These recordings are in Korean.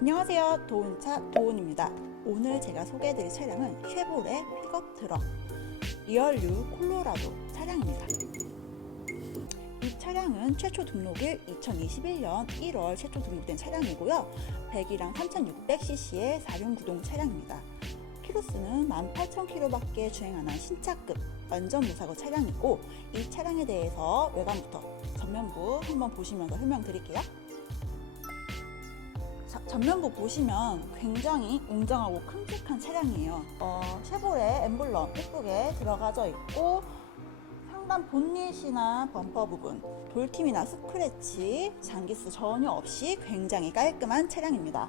안녕하세요. 도운차 도운입니다. 오늘 제가 소개해드릴 차량은 쉐보레 픽업 트럭 리얼유 콜로라도 차량입니다. 이 차량은 최초 등록일 2021년 1월 최초 등록된 차량이고요. 100이랑 3600cc의 4륜 구동 차량입니다. 키로수는 18,000km밖에 주행 안 한 신차급 완전 무사고 차량이고 이 차량에 대해서 외관부터 전면부 한번 보시면서 설명드릴게요. 자, 전면부 보시면 굉장히 웅장하고 큼직한 차량이에요. 어, 쉐보레 엠블럼 예쁘게 들어가져 있고 상단 본닛이나 범퍼 부분, 돌팀이나 스크래치, 장기수 전혀 없이 굉장히 깔끔한 차량입니다.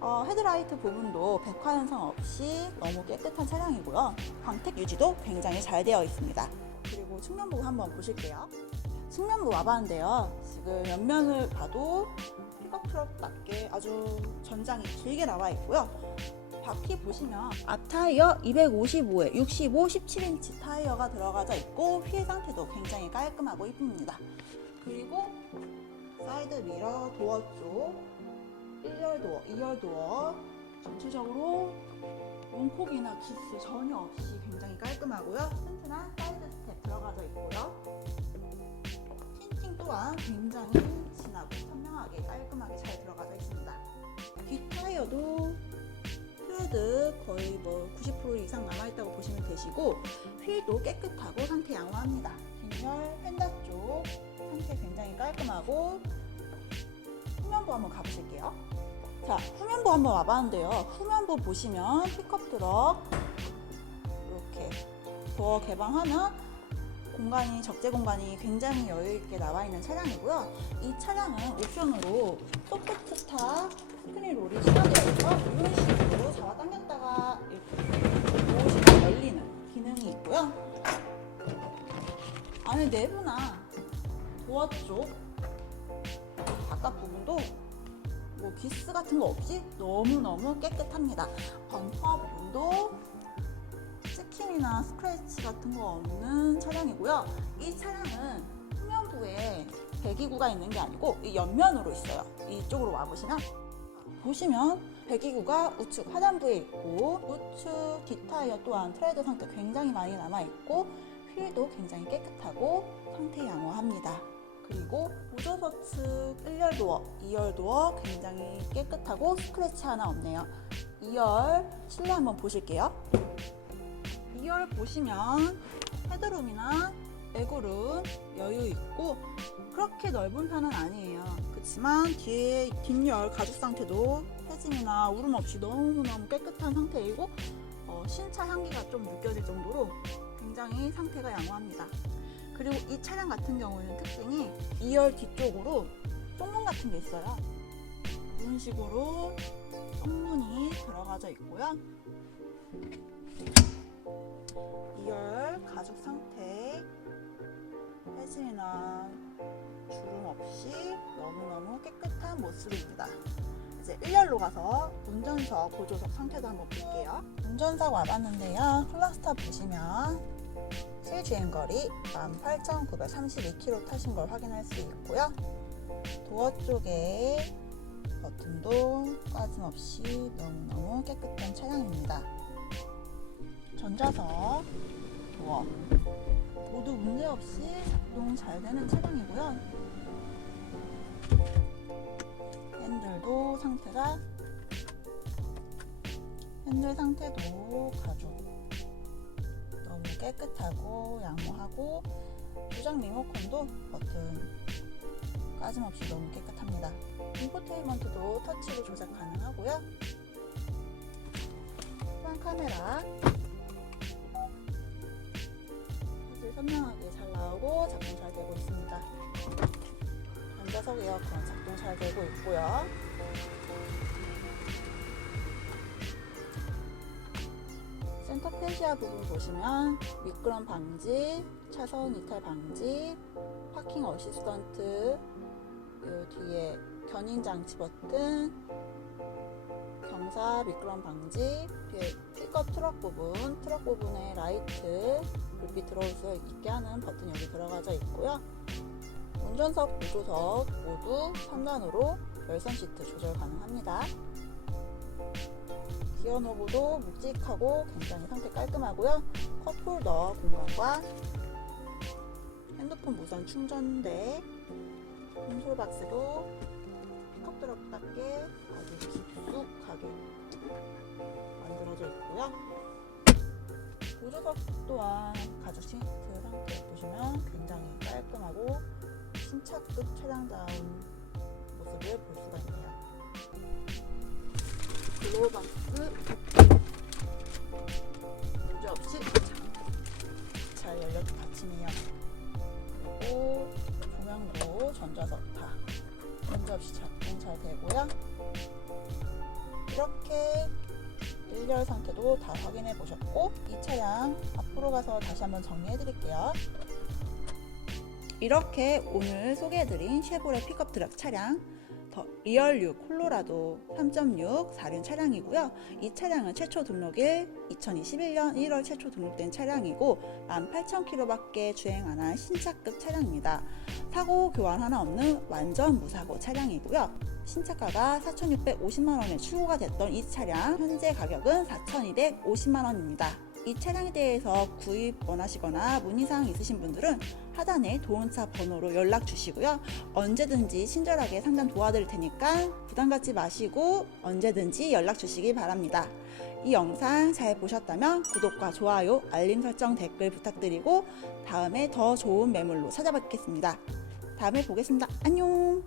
어, 헤드라이트 부분도 백화 현상 없이 너무 깨끗한 차량이고요. 광택 유지도 굉장히 잘 되어 있습니다. 그리고 측면부 한번 보실게요. 측면부 와봤는데요. 지금 옆면을 봐도 픽업 트럭답게 아주 전장이 길게 나와 있고요. 바퀴 보시면 앞 타이어 255에 65, 17인치 타이어가 들어가져 있고 휠 상태도 굉장히 깔끔하고 이쁩니다. 그리고 사이드 미러 도어 쪽 1열 도어, 2열 도어 전체적으로 용폭이나 기스 전혀 없이 굉장히 깔끔하고요. 튼튼한 사이드 스텝 들어가져 있고요. 틴팅 또한 굉장히 진하고 선명하게 깔끔하게 잘 들어가져 있습니다. 뒷 타이어도 트레드 거의 뭐 90% 이상 남아있다고 보시면 되시고 휠도 깨끗하고 상태 양호합니다. 뒷열 펜다 쪽 상태 굉장히 깔끔하고 후면부 한번 가보실게요. 자, 후면부 한번 와봤는데요. 후면부 보시면 픽업 트럭 이렇게 도어 개방하면 공간이 적재 공간이 굉장히 여유 있게 나와 있는 차량이고요. 이 차량은 옵션으로 소프트 스타 스크린 롤이 추가되어 있어 이런 식으로 잡아당겼다가 이렇게 무엇이가 열리는 기능이 있고요. 안에 내부나 도어 쪽 바깥 부분도 뭐 기스 같은 거 없이 너무너무 깨끗합니다. 범퍼 부분도 스킨이나 스크래치 같은 거 없는 차량이고요. 이 차량은 후면부에 배기구가 있는 게 아니고 이 옆면으로 있어요. 이쪽으로 와보시면 보시면 배기구가 우측 하단부에 있고 우측 뒷타이어 또한 트레드 상태 굉장히 많이 남아있고 휠도 굉장히 깨끗하고 상태 양호합니다. 그리고 보조석 측 1열 도어, 2열 도어 굉장히 깨끗하고 스크래치 하나 없네요. 2열 실내 한번 보실게요. 2열 보시면 헤드룸이나 레그룸 여유 있고 그렇게 넓은 편은 아니에요. 그렇지만 뒤에 뒷열 가죽 상태도 해짐이나 울음 없이 너무너무 깨끗한 상태이고 어, 신차 향기가 좀 느껴질 정도로 굉장히 상태가 양호합니다. 그리고 이 차량 같은 경우에는 특징이 2열 뒤쪽으로 쪽문 같은 게 있어요. 이런 식으로 쪽문이 들어가져 있고요. 2열 가죽 상태 해진이나 주름 없이 너무너무 깨끗한 모습입니다. 이제 1열로 가서 운전석 보조석 상태도 한번 볼게요. 운전석 와봤는데요. 클러스터 보시면 실주행 거리 18,932km 타신 걸 확인할 수 있고요. 도어 쪽에 버튼도 빠짐없이 너무너무 깨끗한 차량입니다. 전자석, 도어 모두 문제 없이 작동 잘 되는 차량이고요. 핸들도 상태가 핸들 상태도 가죽 너무 깨끗하고 양호하고 조작 리모컨도 버튼 까짐없이 너무 깨끗합니다. 인포테인먼트도 터치로 조작 가능하고요. 후방 카메라 선명하게 잘 나오고 작동 잘 되고 있습니다. 앉아석 에어컨 작동 잘 되고 있고요. 센터 페시아 부분 보시면 미끄럼 방지, 차선 이탈 방지, 파킹 어시스턴트, 요 뒤에 견인 장치 버튼, 경사 미끄럼 방지, 뒤에 픽업 트럭 부분, 트럭 부분에 라이트, 불빛 들어올 수 있게 하는 버튼 여기 들어가져 있고요. 운전석, 보조석 모두 3단으로 열선 시트 조절 가능합니다. 합니다. 기어 노브도 묵직하고 굉장히 상태 깔끔하고요. 컵홀더 공간과 핸드폰 무선 충전대, 콘솔 박스도 픽업 드랍답게 아주 깊숙하게 만들어져 있고요. 보조석 또한 가죽 시트 상태 보시면 굉장히 깔끔하고 신차급 차량다운 모습을 볼 수가 있네요. 글로박스 1열 상태도 다 확인해 보셨고 이 차량 앞으로 가서 다시 한번 정리해 드릴게요. 이렇게 오늘 소개해드린 쉐보레 픽업 트럭 차량 더 리얼류 콜로라도 3.6 4륜 차량이고요. 이 차량은 최초 등록일 2021년 1월 최초 등록된 차량이고 18,000km밖에 주행 안 한 신차급 차량입니다. 사고 교환 하나 없는 완전 무사고 차량이고요. 신차가가 4,650만 원에 출고가 됐던 이 차량 현재 가격은 4,250만 원입니다. 이 차량에 대해서 구입 원하시거나 문의사항 있으신 분들은 하단에 도움차 번호로 연락 주시고요. 언제든지 친절하게 상담 도와드릴 테니까 부담 갖지 마시고 언제든지 연락 주시기 바랍니다. 이 영상 잘 보셨다면 구독과 좋아요, 알림 설정, 댓글 부탁드리고 다음에 더 좋은 매물로 찾아뵙겠습니다. 다음에 보겠습니다. 안녕!